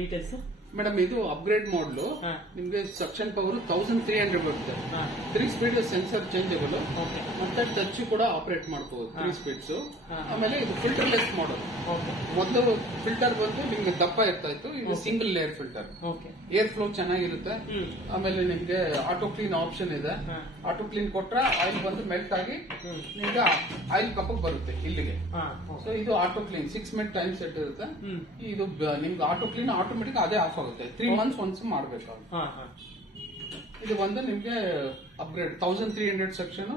Details madam ಇದು upgrade ಮಾಡಲು ನಿಮ್ಗೆ ಸಕ್ಷನ್ ಪವರ್ 1300 ಬರುತ್ತೆ 3 ಸ್ಪೀಡ್ ಸೆನ್ಸರ್ ಚೇಂಜಬಲ್ ಮತ್ತೆ ಟಚ್ ಕೂಡ ಆಪರೇಟ್ ಮಾಡಬಹುದು 3 ಸ್ಪೀಡ್ಸ್ ಆಮೇಲೆ ಇದು ಫಿಲ್ಟರ್ಲೆಸ್ ಮಾಡಲ್ ಮೊದಲು ಫಿಲ್ಟರ್ ಬಂದು ನಿಮ್ಗೆ ದಪ್ಪ ಇರ್ತಾ ಇತ್ತು ಇದು single layer filter air flow ಚೆನ್ನಾಗಿರುತ್ತೆ ಆಮೇಲೆ ನಿಮ್ಗೆ ಆಟೋ ಕ್ಲೀನ್ ಆಪ್ಷನ್ ಇದೆ ಆಟೋ ಕ್ಲೀನ್ ಕೊಟ್ರೆ ಆಯಿಲ್ ಬಂದು ಮೆಲ್ಟ್ ಆಗಿ ನಿಮ್ಗೆ ಆಯಿಲ್ ಕಪ್ ಬರುತ್ತೆ ಇಲ್ಲಿಗೆ ಸೊ ಇದು auto clean 6 minute time set ಇರುತ್ತೆ ಇದು ನಿಮ್ಗೆ ಆಟೋ ಕ್ಲೀನ್ ಆಟೋಮೆಟಿಕ್ ಅದೇ ಆಫ್ ಆಗುತ್ತೆ 3 ಮಂತ್ಸ್ ಒನ್ಸ್ ಮಾಡಬೇಕು ಇದು ಬಂದು ನಿಮ್ಗೆ ಅಪ್ಗ್ರೇಡ್ 1300 ಸೆಕ್ಷನ್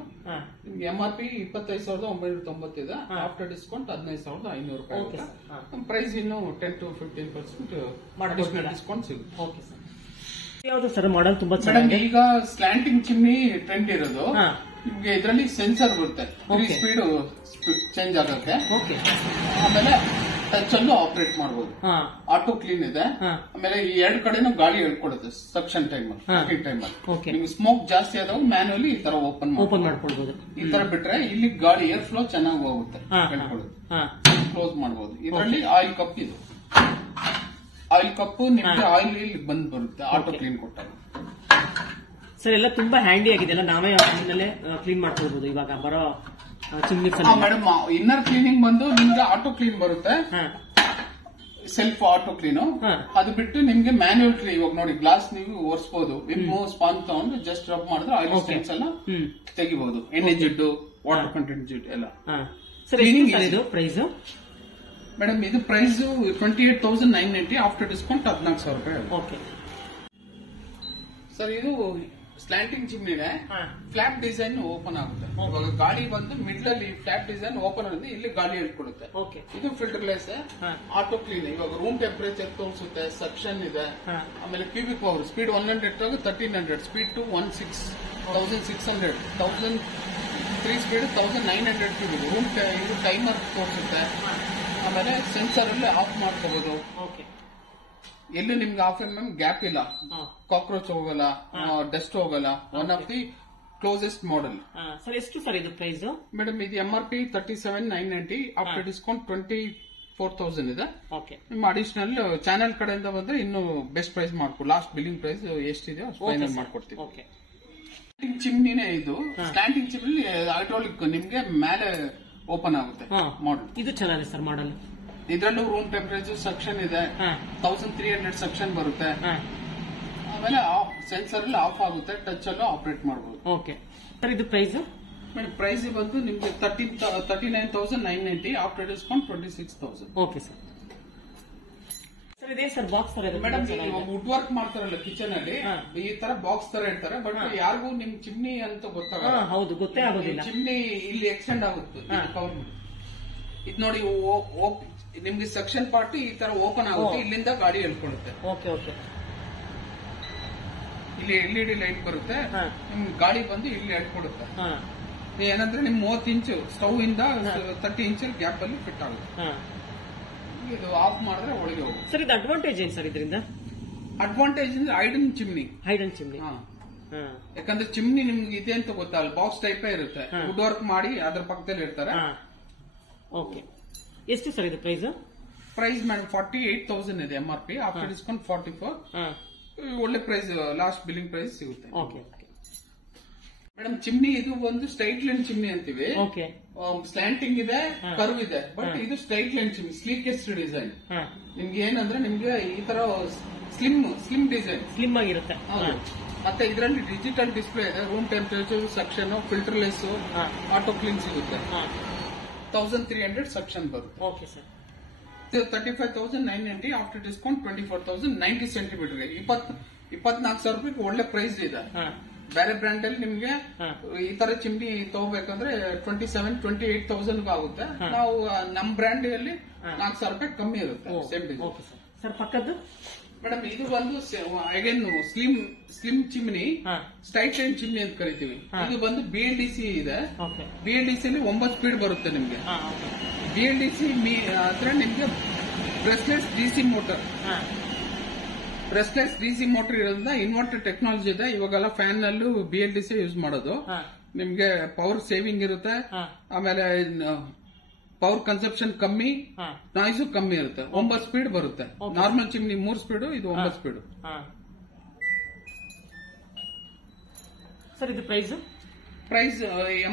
ನಿಮ್ಗೆ MRP 25,990 ಇದೆ ಆಫ್ಟರ್ ಡಿಸ್ಕೌಂಟ್ 15,500 ರೂಪಾಯಿ ಪ್ರೈಸ್ ಇನ್ನು 10 to 15% ಡಿಸ್ಕೌಂಟ್ ಸಿಗುತ್ತೆ ಯಾವ್ದು ಸರ್ ಮಾಡೆಲ್ ತುಂಬಾ ಈಗ ಸ್ಲ್ಯಾಂಟಿಂಗ್ ಚಿಮ್ನಿ ಟ್ರೆಂಡ್ ಇರೋದು ನಿಮ್ಗೆ ಇದರಲ್ಲಿ ಸೆನ್ಸರ್ ಬರುತ್ತೆ 3 ಸ್ಪೀಡ್ ಚೇಂಜ್ ಆಗಕ್ಕೆ ಆಮೇಲೆ ಟಚ್ ಅಲ್ಲೂ ಆಪರೇಟ್ ಮಾಡಬಹುದು ಆಟೋ ಕ್ಲೀನ್ ಇದೆ ಆಮೇಲೆ ಈ 2 ಕಡೆನೂ ಗಾಳಿ ಹೇಳ್ಕೊಡುತ್ತೆ ಸಕ್ಷನ್ ಟೈಮ್ ನಿಮ್ಗೆ ಸ್ಮೋಕ್ ಜಾಸ್ತಿ ಆದಾಗ ಮ್ಯಾನ್ಯುವಲಿ ಈ ತರ ಓಪನ್ ಮಾಡ್ಕೊಳ್ಬಹುದು ಈ ತರ ಬಿಟ್ರೆ ಇಲ್ಲಿ ಗಾಳಿ ಏರ್ ಫ್ಲೋ ಚೆನ್ನಾಗಿ ಹೋಗುತ್ತೆ ಹೇಳ್ಕೊಡುತ್ತೆ ಕ್ಲೋಸ್ ಮಾಡಬಹುದು ಇದರಲ್ಲಿ ಆಯಿಲ್ ಕಪ್ ಇದು ಆಯಿಲ್ ಕಪ್ ನಿಮ್ಗೆ ಆಯಿಲ್ ಇಲ್ಲಿ ಬಂದ್ ಬರುತ್ತೆ ಆಟೋ ಕ್ಲೀನ್ ಕೊಟ್ಟಾಗ ಸರ್ ಎಲ್ಲ ತುಂಬಾ ಹ್ಯಾಂಡಿ ಆಗಿದೆ ನಾವೇ ಕ್ಲೀನ್ ಮಾಡ್ಕೊಳ್ಬಹುದು ಇವಾಗ ಬರೋ ಮೇಡಮ್ ಇನ್ನರ್ ಕ್ಲೀನಿಂಗ್ ಬಂದು ನಿಮ್ಗೆ ಆಟೋ ಕ್ಲೀನ್ ಬರುತ್ತೆ ಸೆಲ್ಫ್ ಆಟೋ ಕ್ಲೀನ್ ಅದು ಬಿಟ್ಟು ನಿಮ್ಗೆ ಮ್ಯಾನ್ಯುವಲ್ ಕ್ಲೀನ್ ಇವಾಗ ನೋಡಿ ಗ್ಲಾಸ್ ನೀವು ಒರೆಸಬಹುದು ವಿಮ್ಮು ಸ್ಪಾನ್ ತಗೊಂಡು ಜಸ್ಟ್ ರಬ್ ಮಾಡಿದ್ರೆ ಆಯಿಲ್ ಸ್ಟೈನ್ಸ್ ಎಲ್ಲ ತೆಗಿಬಹುದು ಎಣ್ಣೆ ಜಿಡ್ಡು ವಾಟರ್ ಕಂಟೆಂಟ್ ಜಿಡ್ಡು ಎಲ್ಲ ಪ್ರೈಸ್ ಮೇಡಮ್ ಇದು ಪ್ರೈಸ್ 28,990 ಆಫ್ಟರ್ ಡಿಸ್ಕೌಂಟ್ 14,000 ರೂಪಾಯಿ ಸರ್ ಇದು ಸ್ಲ್ಯಾಂಟಿಂಗ್ ಚಿಮ್ನಿನೇ ಫ್ಲಾಪ್ ಡಿಸೈನ್ ಓಪನ್ ಆಗುತ್ತೆ ಇವಾಗ ಗಾಳಿ ಬಂದು ಮಿಡ್ಲ್ ಅಲ್ಲಿ ಫ್ಲಾಪ್ ಡಿಸೈನ್ ಓಪನ್ ಆಗುತ್ತೆ ಇಲ್ಲಿ ಗಾಳಿ ಹೇಳ್ಕೊಡುತ್ತೆ ಇದು ಫಿಲ್ಟರ್ಲೆಸ್ ಆಟೋ ಕ್ಲೀನ್ ಇವಾಗ ರೂಮ್ ಟೆಂಪರೇಚರ್ ತೋರಿಸುತ್ತೆ ಸಕ್ಷನ್ ಇದೆ ಆಮೇಲೆ cubic power speed 100 1300 speed 2 1600 3 speed 1900 cubic room ಇದು ಟೈಮರ್ ತೋರಿಸುತ್ತೆ ಆಮೇಲೆ ಸೆನ್ಸರ್ ಅಲ್ಲಿ ಆಫ್ ಮಾಡ್ಕೋಬಹುದು ಎಲ್ಲೂ ನಿಮ್ಗೆ ಹಾಫ್ ಗ್ಯಾಪ್ ಇಲ್ಲ ಕಾಕ್ರೋಚ್ ಹೋಗಲ್ಲ ಡಸ್ಟ್ ಹೋಗಲ್ಲ one of the closest model sir ಎಷ್ಟು ಸರ್ ಇದು ಪ್ರೈಸ್ ಮೇಡಮ್ ಇದು MRP 37,990 ಆಫ್ಟರ್ ಡಿಸ್ಕೌಂಟ್ 24,000 ಇದೆ ನಿಮ್ಮ ಅಡಿಷನಲ್ ಚಾನೆಲ್ ಕಡೆಯಿಂದ ಬಂದ್ರೆ ಇನ್ನು ಬೆಸ್ಟ್ ಪ್ರೈಸ್ ಮಾಡ್ಕೊ ಲಾಸ್ಟ್ ಬಿಲ್ಲಿಂಗ್ ಪ್ರೈಸ್ ಎಷ್ಟಿದೆ ಫೈನಲ್ ಮಾಡ್ಕೊಡ್ತೀವಿ ಚಿಮ್ನಿನೇ ಇದು ಸ್ಟ್ಯಾಂಡಿಂಗ್ ಚಿಮ್ನಿ ಹೈಡ್ರಾಲಿಕ್ ನಿಮ್ಗೆ ಮೇಲೆ ಓಪನ್ ಆಗುತ್ತೆ ಮಾಡೆಲ್ ಇದು ಚೆನ್ನಾಗಿದೆ ಸರ್ ಮಾಡೆಲ್ ಇದರಲ್ಲೂ ರೂಮ್ ಟೆಂಪರೇಚರ್ ಸೆಕ್ಷನ್ ಇದೆ 1300 ಸೆಕ್ಷನ್ ಬರುತ್ತೆ ಆಮೇಲೆ ಸೆನ್ಸರ್ ಅಲ್ಲಿ ಆಫ್ ಆಗುತ್ತೆ ಟಚ್ ಅಲ್ಲೂ ಆಪರೇಟ್ ಮಾಡಬಹುದು ಓಕೆ ಸರ್ ಇದು ಪ್ರೈಸ್ ಮೇಡಮ್ ಪ್ರೈಸ್ ಬಂದು ನಿಮ್ಗೆ 39,990 after discount 26,000 okay sir sir ಇದೇ ಸರ್ ಬಾಕ್ಸ್ ತರ ಮೇಡಮ್ ವುಡ್ ವರ್ಕ್ ಮಾಡ್ತಾರಲ್ಲ ಕಿಚನ್ ಅಲ್ಲಿ ಈ ತರ ಬಾಕ್ಸ್ ತರ ಇರ್ತಾರೆ ಬಟ್ ಯಾರಿಗೂ ನಿಮ್ ಚಿಮ್ನಿ ಅಂತ ಗೊತ್ತಾಗಲ್ಲ ಹೌದು ಗೊತ್ತೇ ಆಗೋದಿಲ್ಲ ಚಿಮ್ನಿ ಇಲ್ಲಿ ಎಕ್ಸ್ಟೆಂಡ್ ಆಗುತ್ತೆ ಇದು ನೋಡಿ ನಿಮ್ಗೆ ಸೆಕ್ಷನ್ ಪಾರ್ಟ್ ಈ ತರ ಓಪನ್ ಆಗುತ್ತೆ ಇಲ್ಲಿಂದ ಗಾಡಿ ಹೇಳ್ಕೊಳುತ್ತೆ ಇಲ್ಲಿ LED ಲೈಟ್ ಬರುತ್ತೆ ನಿಮ್ಗೆ ಗಾಡಿ ಬಂದು ಇಲ್ಲಿ ಹೇಳ್ಕೊಡುತ್ತೆ ಏನಂದ್ರೆ ನಿಮ್ 30 ಇಂಚು ಸ್ಟವ್ ಇಂದ 30 ಇಂಚ್ ಗ್ಯಾಪ್ ಅಲ್ಲಿ ಫಿಟ್ ಆಗುತ್ತೆ ಇದು ಆಫ್ ಮಾಡಿದ್ರೆ ಒಳಗೆ ಹೋಗುತ್ತೆ ಸರ್ ಇದು ಅಡ್ವಾಂಟೇಜ್ ಏನ್ ಸರ್ ಇದರಿಂದ ಅಡ್ವಾಂಟೇಜ್ ಅಂದ್ರೆ ಹೈಡನ್ ಚಿಮ್ನಿ ಯಾಕಂದ್ರೆ ಚಿಮ್ನಿ ನಿಮ್ಗೆ ಇದೆ ಅಂತ ಗೊತ್ತಲ್ಲ ಬಾಕ್ಸ್ ಟೈಪ್ ಇರುತ್ತೆ ವುಡ್ ವರ್ಕ್ ಮಾಡಿ ಅದ್ರ ಪಕ್ಕದಲ್ಲಿ ಇರ್ತಾರೆ ಓಕೆ ಎಷ್ಟು ಸರ್ ಇದು ಪ್ರೈಸ್ ಮೇಡಮ್ 48,000 ಇದೆ MRP ಆಫ್ಟರ್ ಡಿಸ್ಕೌಂಟ್ 44 ಒಳ್ಳೆ ಪ್ರೈಸ್ ಲಾಸ್ಟ್ ಬಿಲ್ಲಿಂಗ್ ಪ್ರೈಸ್ ಸಿಗುತ್ತೆ ಮೇಡಮ್ ಚಿಮ್ನಿ ಇದು ಒಂದು ಸ್ಟ್ರೈಟ್ ಲೈನ್ ಚಿಮ್ನಿ ಅಂತೀವಿ ಸ್ಲ್ಯಾಂಟಿಂಗ್ ಇದೆ ಕರ್ವ್ ಇದೆ ಬಟ್ ಇದು ಸ್ಟ್ರೈಟ್ ಲೈನ್ ಚಿಮ್ನಿ ಸ್ಲೀಕೆಸ್ಟ್ ಡಿಸೈನ್ ನಿಮ್ಗೆ ಏನಂದ್ರೆ ನಿಮ್ಗೆ ಈ ತರ ಸ್ಲಿಮ್ ಡಿಸೈನ್ ಸ್ಲಿಮ್ ಆಗಿರುತ್ತೆ ಮತ್ತೆ ಇದರಲ್ಲಿ ಡಿಜಿಟಲ್ ಡಿಸ್ಪ್ಲೇ ಇದೆ room temperature suction filterless auto clean ಸಿಗುತ್ತೆ 1300 ಸೆಕ್ಷನ್ ಬರುತ್ತೆ 35,990 ಆಫ್ಟರ್ ಡಿಸ್ಕೌಂಟ್ 24,090 ಸೆಂಟಿಮೀಟರ್ 24,000 ರೂಪಾಯಿ ಒಳ್ಳೆ ಪ್ರೈಸ್ ಇದೆ ಬೇರೆ ಬ್ರ್ಯಾಂಡ್ ಅಲ್ಲಿ ನಿಮ್ಗೆ ಈ ತರ ಚಿಮ್ನಿ ತಗೋಬೇಕಂದ್ರೆ 28,000 ಆಗುತ್ತೆ ನಾವು ನಮ್ ಬ್ರ್ಯಾಂಡ್ ಅಲ್ಲಿ 4,000 ರೂಪಾಯಿ ಕಮ್ಮಿ ಇರುತ್ತೆ ಸೇಮ್ ಡಿಸೈನ್ ಸರ್ ಪಕ್ಕದ್ದು ಮೇಡಮ್ ಇದು ಬಂದು again slim chimney straight line chimney ಅಂತ ಕರಿತೀವಿ ಇದು ಬಂದು BLDC ಇದೆ BLDC ಅಲ್ಲಿ 9 ಸ್ಪೀಡ್ ಬರುತ್ತೆ ನಿಮ್ಗೆ BLDC ಹತ್ರ ನಿಮ್ಗೆ ಬ್ರೆಸ್ಲೆಸ್ DC ಮೋಟರ್ ಇರೋದ್ರಿಂದ ಇನ್ವರ್ಟರ್ ಟೆಕ್ನಾಲಜಿ ಇದೆ ಇವಾಗೆಲ್ಲ ಫ್ಯಾನ್ ನಲ್ಲೂ BLDC ಯೂಸ್ ಮಾಡೋದು ನಿಮ್ಗೆ ಪವರ್ ಸೇವಿಂಗ್ ಇರುತ್ತೆ ಆಮೇಲೆ ಪವರ್ ಕನ್ಸಪ್ಷನ್ ಕಮ್ಮಿ, ನಾಯ್ಸು ಕಮ್ಮಿ ಇರುತ್ತೆ. 9 ಸ್ಪೀಡ್ ಬರುತ್ತೆ. ನಾರ್ಮಲ್ ಚಿಮ್ನಿ 3 ಸ್ಪೀಡ್, ಇದು 9 ಸ್ಪೀಡ್. ಸರ್ ಇದು price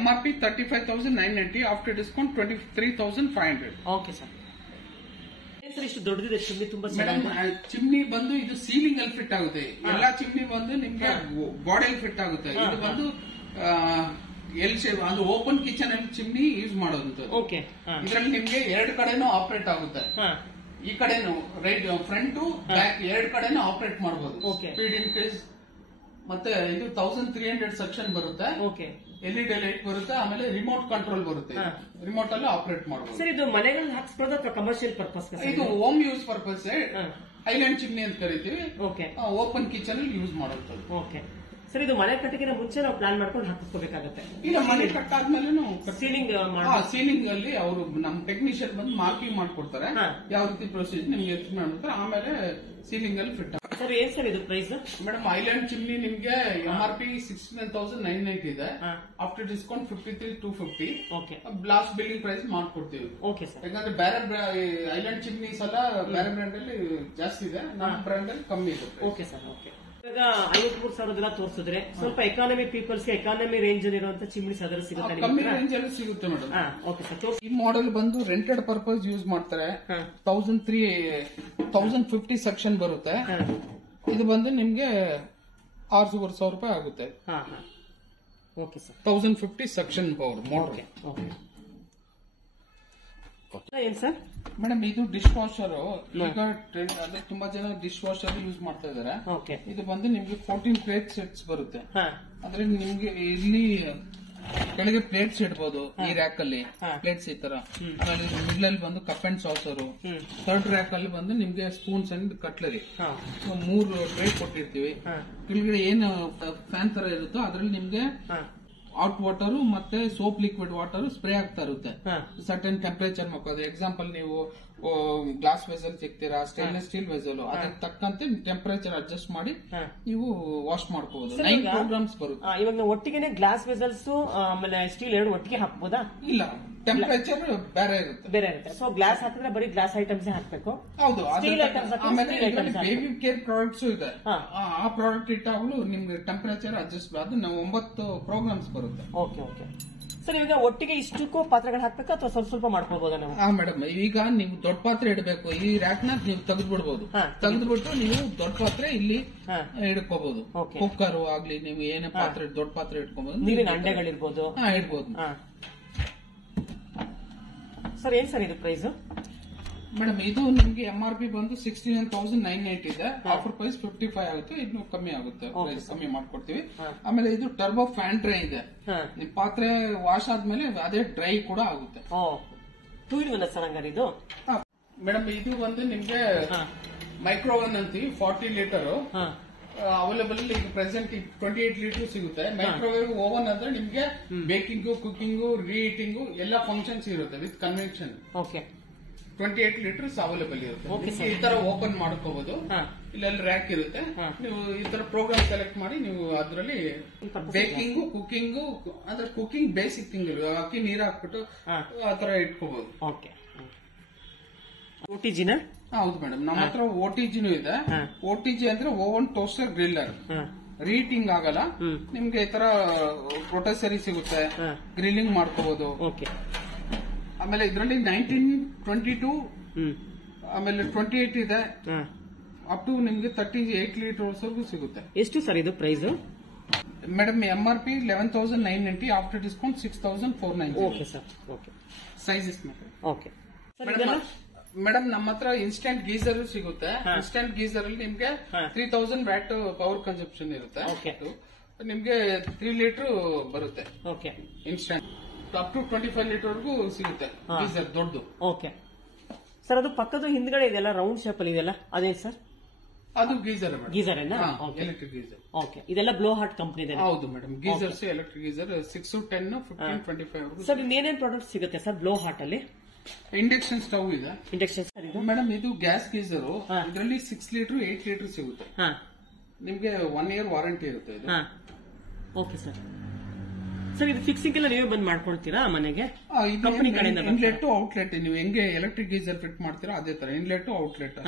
MRP 35,990, after discount 23,500. Okay sir. Sir ಇಷ್ಟು ದೊಡ್ಡದಿದೆ ಚಿಮ್ನಿ, ತುಂಬಾ ಮೇಡಮ್ ಚಿಮ್ನಿ ಬಂದು ಇದು ಸೀಲಿಂಗ್ ಅಲ್ಲಿ ಫಿಟ್ ಆಗುತ್ತೆ. ಎಲ್ಲಾ ಚಿಮ್ನಿ ಬಂದು ನಿಮ್ಗೆ ಗೋಡೆಯಲ್ಲಿ ಫಿಟ್ ಆಗುತ್ತೆ. ಇದು ಬಂದು ಎಲ್ ಶೇಪ್, ಅದು ಓಪನ್ ಕಿಚನ್ ಅಲ್ಲಿ ಚಿಮ್ನಿ ಯೂಸ್ ಮಾಡೋದು. ಇದರಲ್ಲಿ ನಿಮ್ಗೆ 2 ಕಡೆನೂ ಆಪರೇಟ್ ಆಗುತ್ತೆ. ಈ ಕಡೆನು ರೈಟ್ ಫ್ರಂಟ್ ಬ್ಯಾಕ್ 2 ಕಡೆನೂ ಆಪರೇಟ್ ಮಾಡಬಹುದು. ಸ್ಪೀಡ್ ಇನ್ಕ್ರೀಸ್ ಮತ್ತೆ ಇದು 1300 ಸೆಕ್ಷನ್ ಬರುತ್ತೆ. LED ಲೈಟ್ ಬರುತ್ತೆ. ಆಮೇಲೆ ರಿಮೋಟ್ ಕಂಟ್ರೋಲ್ ಬರುತ್ತೆ. ರಿಮೋಟ್ ಅಲ್ಲಿ ಆಪರೇಟ್ ಮಾಡಬಹುದು. ಸರ್ ಇದು ಮನೆಗಳಲ್ಲಿ ಹಾಕ್ಸ್ಕೊಳ್ಳೋದು ಅಥವಾ ಕಮರ್ಷಿಯಲ್ ಪರ್ಪಸ್? ಇದು home use purpose. Island chimney ಅಂತ ಕರಿತೀವಿ. ಓಪನ್ ಕಿಚನ್ ಅಲ್ಲಿ ಯೂಸ್ ಮಾಡುತ್ತದೆ. ಓಕೆ ಸರ್, ಇದು ಮನೆ ಕಟ್ಟಿಗೆ ಮುಂಚೆ ನಾವು ಪ್ಲಾನ್ ಮಾಡ್ಕೊಂಡು ಹಾಕಿಸ್ಕೋಬೇಕಾಗುತ್ತೆ. ಇಲ್ಲ, ಮನೆ ಕಟ್ಟಾದ್ಮೇಲೆ ಸೀಲಿಂಗ್ ಅಲ್ಲಿ ಅವರು ನಮ್ಮ ಟೆಕ್ನಿಷಿಯನ್ ಬಂದು ಮಾರ್ಕಿಂಗ್ ಮಾಡ್ಕೊಡ್ತಾರೆ, ಯಾವ ರೀತಿ ಪ್ರೊಸೀಜರ್ ನಿಮ್ಗೆ ಮಾಡ್ತಾರೆ. ಆಮೇಲೆ ಸೀಲಿಂಗ್ ಅಲ್ಲಿ ಫಿಟ್. ಸರ್ ಏನ್ ಸರ್ ಇದು ಪ್ರೈಸ್? ಮೇಡಮ್ ಐಲ್ಯಾಂಡ್ ಚಿಮ್ನಿ ನಿಮ್ಗೆ MRP 69,990 ಇದೆ. After discount 53,250. Last billing price ಮಾಡ್ಕೊಡ್ತೀವಿ. ಯಾಕಂದ್ರೆ ಬೇರೆ ಐಲ್ಯಾಂಡ್ ಚಿಮ್ನೀಸ್ ಎಲ್ಲ ಬೇರೆ ಬ್ರ್ಯಾಂಡ್ ಅಲ್ಲಿ ಜಾಸ್ತಿ ಇದೆ, ನಮ್ಮ ಬ್ರ್ಯಾಂಡ್ ಅಲ್ಲಿ ಕಮ್ಮಿ ಇದೆ. Okay sir. ಓಕೆ, ಈಗ 53,000 ತೋರಿಸಿದ್ರೆ ಸ್ವಲ್ಪ ಎಕಾನಮಿ ಪೀಪಲ್ಸ್ ಎಕಾನಮಿ ರೇಂಜ್ ಅಲ್ಲಿ ಇರುವಂತ ಚಿಮ್ನಿಸ್ ಅದರ ಸಿಗುತ್ತೆ? ಕಮ್ಮಿ ರೇಂಜ್ ಅಲ್ಲಿ ಸಿಗುತ್ತೆ ಮೇಡಮ್. Okay sir. ಈ ಮಾಡೆಲ್ ಬಂದು ರೆಂಟೆಡ್ ಪರ್ಪಸ್ ಯೂಸ್ ಮಾಡ್ತಾರೆ. 1050 ಸೆಕ್ಷನ್ ಬರುತ್ತೆ. ಇದು ಬಂದು ನಿಮ್ಗೆ 6,500 ರೂಪಾಯಿ ಆಗುತ್ತೆ. Okay sir. 1050 section power motor. ಏನ್ ಸರ್ ಮೇಡಮ್ ಇದು ಡಿಶ್ ವಾಷರ್. ಈಗ ಟ್ರೆಂಡ್ ಅಂದ್ರೆ ತುಂಬಾ ಜನ ಡಿಶ್ ವಾಷರ್ ಯೂಸ್ ಮಾಡ್ತಾ ಇದಾರೆ. ಇದು ಬಂದು ನಿಮ್ಗೆ 14 ಪ್ಲೇಟ್ ಸೆಟ್ಸ್ ಬರುತ್ತೆ. ಅಂದ್ರೆ ನಿಮ್ಗೆ ಇಲ್ಲಿ ಕೆಳಗೆ ಪ್ಲೇಟ್ಸ್ ಇಡ್ಬೋದು. ಈ ರ್ಯಾಕ್ ಅಲ್ಲಿ ಪ್ಲೇಟ್ಸ್ ಈ ತರ. ಮಿಡ್ಲ್ ಅಲ್ಲಿ ಬಂದು cup and saucer. Third rack ಅಲ್ಲಿ ಬಂದು ನಿಮ್ಗೆ ಸ್ಪೂನ್ಸ್ ಅಂಡ್ ಕಟ್ಲರಿ. 3 ಟ್ರೇ ಕೊಟ್ಟಿರ್ತೀವಿ. ಕೆಳಗಡೆ ಏನು ಫ್ಯಾನ್ ತರ ಇರುತ್ತೋ ಅದ್ರಲ್ಲಿ ನಿಮ್ಗೆ ಹಾಟ್ ವಾಟರ್ ಮತ್ತೆ ಸೋಪ್ ಲಿಕ್ವಿಡ್ ವಾಟರ್ ಸ್ಪ್ರೇ ಆಗ್ತಾ ಇರುತ್ತೆ. ಸರ್ಟನ್ ಟೆಂಪರೇಚರ್ ಮಕ್ಕೋದು. ಎಕ್ಸಾಂಪಲ್ ನೀವು ಗ್ಲಾಸ್ ವೆಸಲ್ ಸಿಗ್ತೀರಾ, ಸ್ಟೇನ್ಲೆಸ್ ಸ್ಟೀಲ್ ವೆಸಲ್, ಅದಕ್ಕೆ ತಕ್ಕಂತೆ ಟೆಂಪರೇಚರ್ ಅಡ್ಜಸ್ಟ್ ಮಾಡಿ ನೀವು ವಾಶ್ ಮಾಡ್ಕೋಬಹುದು. 9 ಪ್ರೋಗ್ರಾಮ್ಸ್ ಬರುತ್ತೆ. ಇವಾಗ ನಾವು ಒಟ್ಟಿಗೆ ಗ್ಲಾಸ್ ವೆಸಲ್ಸ್ ಆಮೇಲೆ ಸ್ಟೀಲ್ 2 ಒಟ್ಟಿಗೆ ಹಾಕ್ಬೋದಾ? ಇಲ್ಲ, ಟೆಂಪರೇಚರ್ ಬೇರೆ ಇರುತ್ತೆ. ಸೊ ಗ್ಲಾಸ್ ಹಾಕಿದ್ರೆ ಬರೀ ಗ್ಲಾಸ್ ಐಟಮ್ಸ್ ಹಾಕ್ಬೇಕು. ಹೌದು. ಆಮೇಲೆ ಬೇಬಿ ಕೇರ್ ಪ್ರಾಡಕ್ಟ್ಸ್ ಇದೆ. ಆ ಪ್ರಾಡಕ್ಟ್ ಇಟ್ಟಾಗಲೂ ನಿಮ್ಗೆ ಟೆಂಪರೇಚರ್ ಅಡ್ಜಸ್ಟ್ ಅದು 9 ಪ್ರೋಗ್ರಾಮ್ಸ್ ಬರುತ್ತೆ. ಓಕೆ. ಸರ್ ಈಗ ಒಟ್ಟಿಗೆ ಇಷ್ಟಕ್ಕೂ ಪಾತ್ರೆಗಳು ಹಾಕ್ಬೇಕಾ ಅಥವಾ ಸ್ವಲ್ಪ ಸ್ವಲ್ಪ ಮಾಡ್ಕೋಬಹುದಾ ನಾವು? ಮೇಡಮ್, ಈಗ ನೀವು ದೊಡ್ಡ ಪಾತ್ರೆ ಇಡಬೇಕು. ಈ ರ್ಯಾಕ್ ನ ನೀವು ತೆಗೆದ್ಬಿಡ್ಬೋದು. ತೆಗೆದ್ಬಿಟ್ಟು ನೀವು ದೊಡ್ಡ ಪಾತ್ರೆ ಇಲ್ಲಿ ಇಡ್ಕೋಬಹುದು. ಕುಕ್ಕರ್ ಆಗ್ಲಿ, ನೀವು ಏನೇ ಪಾತ್ರೆ ದೊಡ್ಡ ಪಾತ್ರೆ ಇಟ್ಕೋಬಹುದು. ನೀರಿನ ಅಂಡೆಗಳಿರ್ಬೋದು. ಇಡ್ಬೋದು. ಸರ್ ಏನ್ ಸರ್ ಇದು ಪ್ರೈಸ್? ಮೇಡಮ್ ಇದು ನಿಮ್ಗೆ MRP ಬಂದು 69,990 ಇದೆ. ಆಫರ್ ಪ್ರೈಸ್ 55 ಆಗುತ್ತೆ. ಇನ್ನು ಕಮ್ಮಿ ಆಗುತ್ತೆ, ಪ್ರೈಸ್ ಕಮ್ಮಿ ಮಾಡ್ಕೊಡ್ತೀವಿ. ಆಮೇಲೆ ಇದು ಟರ್ಬೋ ಫ್ಯಾನ್ ಡ್ರೈ ಇದೆ. ನಿಮ್ ಪಾತ್ರೆ ವಾಶ್ ಆದ್ಮೇಲೆ ಅದೇ ಡ್ರೈ ಕೂಡ ಆಗುತ್ತೆ. 2 in 1 ಸರ್ ಹಂಗಾರೆ ಇದು? ಮೇಡಮ್ ಇದು ಬಂದು ನಿಮ್ಗೆ ಮೈಕ್ರೋವನ್ ಅಂತೀವಿ. 40 ಲೀಟರ್ ಅವೈಲೇಬಲ್ ಈಗ ಪ್ರೆಸೆಂಟ್ 28 ಲೀಟರ್ ಸಿಗುತ್ತೆ. ಮೈಕ್ರೋವೇವ್ ಓವನ್ ಅಂದ್ರೆ ನಿಮ್ಗೆ ಬೇಕಿಂಗು, ಕುಕಿಂಗು, ರೀಹೀಟಿಂಗು ಎಲ್ಲ ಫಂಕ್ಷನ್ಸ್ ಇರುತ್ತೆ ವಿತ್ ಕನ್ವೆನ್ಷನ್. 28 ಲೀಟರ್ಸ್ ಅವೈಲೇಬಲ್ ಇರುತ್ತೆ. ಈ ತರ ಓಪನ್ ಮಾಡ್ಕೋಬಹುದು. ಇಲ್ಲೆಲ್ಲ ರ್ಯಾಕ್ ಇರುತ್ತೆ. ನೀವು ಈ ತರ ಪ್ರೋಗ್ರಾಮ್ ಸೆಲೆಕ್ಟ್ ಮಾಡಿ ನೀವು ಅದರಲ್ಲಿ ಬೇಕಿಂಗು, ಕುಕಿಂಗು, ಅಂದ್ರೆ ಕುಕಿಂಗ್ ಬೇಸಿಕ್ ಥಿಂಗ್ ಅಕ್ಕಿ ನೀರು ಹಾಕ್ಬಿಟ್ಟು ಆ ತರ ಇಟ್ಕೋಬಹುದು. OTGನ? ಹೌದು ಮೇಡಮ್, ನಮ್ಮ ಹತ್ರ OTGನೂ ಇದೆ. OTG ಅಂದ್ರೆ ಓವನ್ ಟೋಸ್ಟರ್ ಗ್ರಿಲ್ಲರ್. ರೀಟಿಂಗ್ ಆಗಲ್ಲ. ನಿಮ್ಗೆ ಈ ತರ ರೊಟೇಸರಿ ಸಿಗುತ್ತೆ, ಗ್ರಿಲ್ಲಿಂಗ್ ಮಾಡ್ಕೋಬಹುದು. ಆಮೇಲೆ ಇದರಲ್ಲಿ 19, 22 ಆಮೇಲೆ 28 ಇದೆ. ಅಪ್ ಟು ನಿಮ್ಗೆ 38 ಲೀಟರ್ಸ್ ವರೆಗೂ ಸಿಗುತ್ತೆ. ಎಷ್ಟು ಸರ್ ಇದು price? Madam MRP 11,990, after discount 6,490. Okay sir. Okay. Sizes okay madam, ನಮ್ಮ ಹತ್ರ ಇನ್ಸ್ಟೆಂಟ್ ಗೀಸರ್ ಸಿಗುತ್ತೆ. ಇನ್ಸ್ಟೆಂಟ್ ಗೀಸರ್ ಅಲ್ಲಿ ನಿಮ್ಗೆ 3000 ವ್ಯಾಟ್ ಪವರ್ ಕನ್ಸಪ್ಷನ್ ಇರುತ್ತೆ. ನಿಮ್ಗೆ 3 ಲೀಟರ್ ಬರುತ್ತೆ. ಇನ್ಸ್ಟೆಂಟ್ ಅಪ್ ಟು 25 ಲೀಟರ್ ವರೆಗೂ ಸಿಗುತ್ತೆ ಗೀಸರ್ ದೊಡ್ಡದು. ಓಕೆ ಸರ್, ಅದು ಪಕ್ಕದ ಹಿಂದ್ಗಡೆ ಇದೆಲ್ಲ ರೌಂಡ್ ಶೇಪ್ ಅಲ್ಲಿ ಇದೆಲ್ಲ ಅದೇ ಸರ್? ಅದು geyser geyser electric geyser. Okay, ಇದೆಲ್ಲ ಬ್ಲೋ ಹಾರ್ಟ್ ಕಂಪನಿ ಇದೆ? ಹೌದು madam, geysers electric geyser 6, 10, 15, 25. Sir ಇನ್ನೇನೇನ್ ಪ್ರಾಡಕ್ಟ್ ಸಿಗುತ್ತೆ ಸರ್ ಬ್ಲೋ ಹಾರ್ಟ್ ಅಲ್ಲಿ? ಇಂಡಕ್ಷನ್ ಸ್ಟವ್ ಇದೆ. ಇಂಡಕ್ಷನ್ ಮೇಡಮ್ ಇದು ಗ್ಯಾಸ್ ಗೀಸರ್. ಇದರಲ್ಲಿ 6 ಲೀಟರ್ 8 ಲೀಟರ್ ಸಿಗುತ್ತೆ. ನಿಮ್ಗೆ 1 year ವಾರಂಟಿ ಇರುತ್ತೆ ಇದು. Okay sir. ಸರ್ ಇದು ಫಿಕ್ಸಿಂಗ್ ಎಲ್ಲ ನೀವೇ ಬಂದ್ ಮಾಡ್ಕೊಳ್ತೀರಾ ಮನೆಗೆ? ಕಂಪನಿ ಕಡೆಯಿಂದ ಇನ್ಲೆಟ್ ಔಟ್ಲೆಟ್ ನೀವು ಹೆಂಗೆ ಎಲೆಕ್ಟ್ರಿಕ್ ಗೀಸರ್ ಫಿಟ್ ಮಾಡ್ತೀರಾ ಅದೇ ತರ inlet outlet.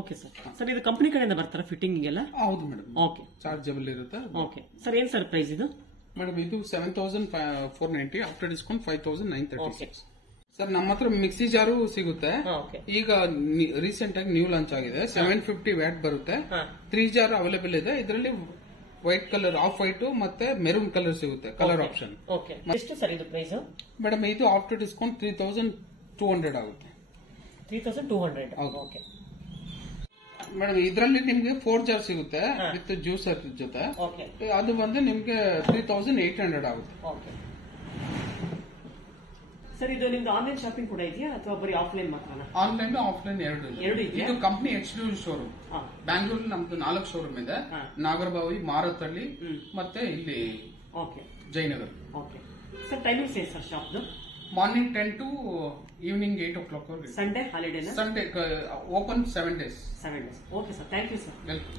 Okay sir. Sir ಇದು ಕಂಪನಿ ಕಡೆಯಿಂದ ಬರ್ತಾರ ಫಿಟ್ಟಿಂಗ್ ಎಲ್ಲ? ಹೌದು ಮೇಡಮ್. ಓಕೆ, ಚಾರ್ಜಬಲ್ ಇರುತ್ತೆ. ಓಕೆ ಸರ್, ಏನ್ ಸರ್ ಪ್ರೈಸ್ ಇದು? ಮೇಡಮ್ ಇದು 7,490 ಆಫ್ಟರ್ ಡಿಸ್ಕೌಂಟ್ 5,936. ಸರ್ ನಮ್ಮ ಹತ್ರ ಮಿಕ್ಸಿ ಜಾರು ಸಿಗುತ್ತೆ. ಈಗ ರೀಸೆಂಟ್ ಆಗಿ ನ್ಯೂ ಲಾಂಚ್ ಆಗಿದೆ. 750 ವ್ಯಾಟ್ ಬರುತ್ತೆ. 3 ಜಾರ್ ಅವೈಲೇಬಲ್ ಇದೆ. ಇದರಲ್ಲಿ ವೈಟ್ ಕಲರ್, ಆಫ್ ವೈಟ್ ಮತ್ತೆ ಮೆರೂನ್ ಕಲರ್ ಸಿಗುತ್ತೆ, ಕಲರ್ ಆಪ್ಷನ್. ಎಷ್ಟು ಸರ್ ಇದು ಪ್ರೈಸ್? ಮೇಡಮ್ ಇದು ಆಫ್ಟರ್ ಡಿಸ್ಕೌಂಟ್ 3,200 ಆಗುತ್ತೆ. 3,200. ಓಕೆ ಮೇಡಮ್ ಇದರಲ್ಲಿ ನಿಮ್ಗೆ 4 ಜಾರ್ ಸಿಗುತ್ತೆ ವಿತ್ ಜ್ಯೂಸರ್ ಜೊತೆ. ಅದು ಬಂದು ನಿಮ್ಗೆ 3,800 ಆಗುತ್ತೆ. ಸರ್ ಇದು ನಿಮ್ದು ಆನ್ಲೈನ್ ಶಾಪಿಂಗ್ ಕೂಡ ಇದೆಯಾ ಅಥವಾ ಬರೀ ಆಫ್ಲೈನ್ ಮಾತ್ರ? ಆನ್ಲೈನ್ ಆಫ್ಲೈನ್ ಎರಡು ಇದೆ. ಇದು ಕಂಪನಿ HDU ಶೋರೂಮ್. ಬ್ಯಾಂಗ್ಳೂರ್ ನಮ್ದು 4 ಶೋರೂಮ್ ಇದೆ. ನಾಗರಬಾವಿ, ಮಾರತಹಳ್ಳಿ ಮತ್ತೆ ಇಲ್ಲಿ ಜಯನಗರ್. ಸರ್ ಟೈಮಿಂಗ್ಸ್ ಏನು ಸರ್ ಶಾಪ್ದು? Morning 10 to evening 8 o'clock. Sunday holiday? Sunday open 7 days. Okay sir, thank you sir. Welcome.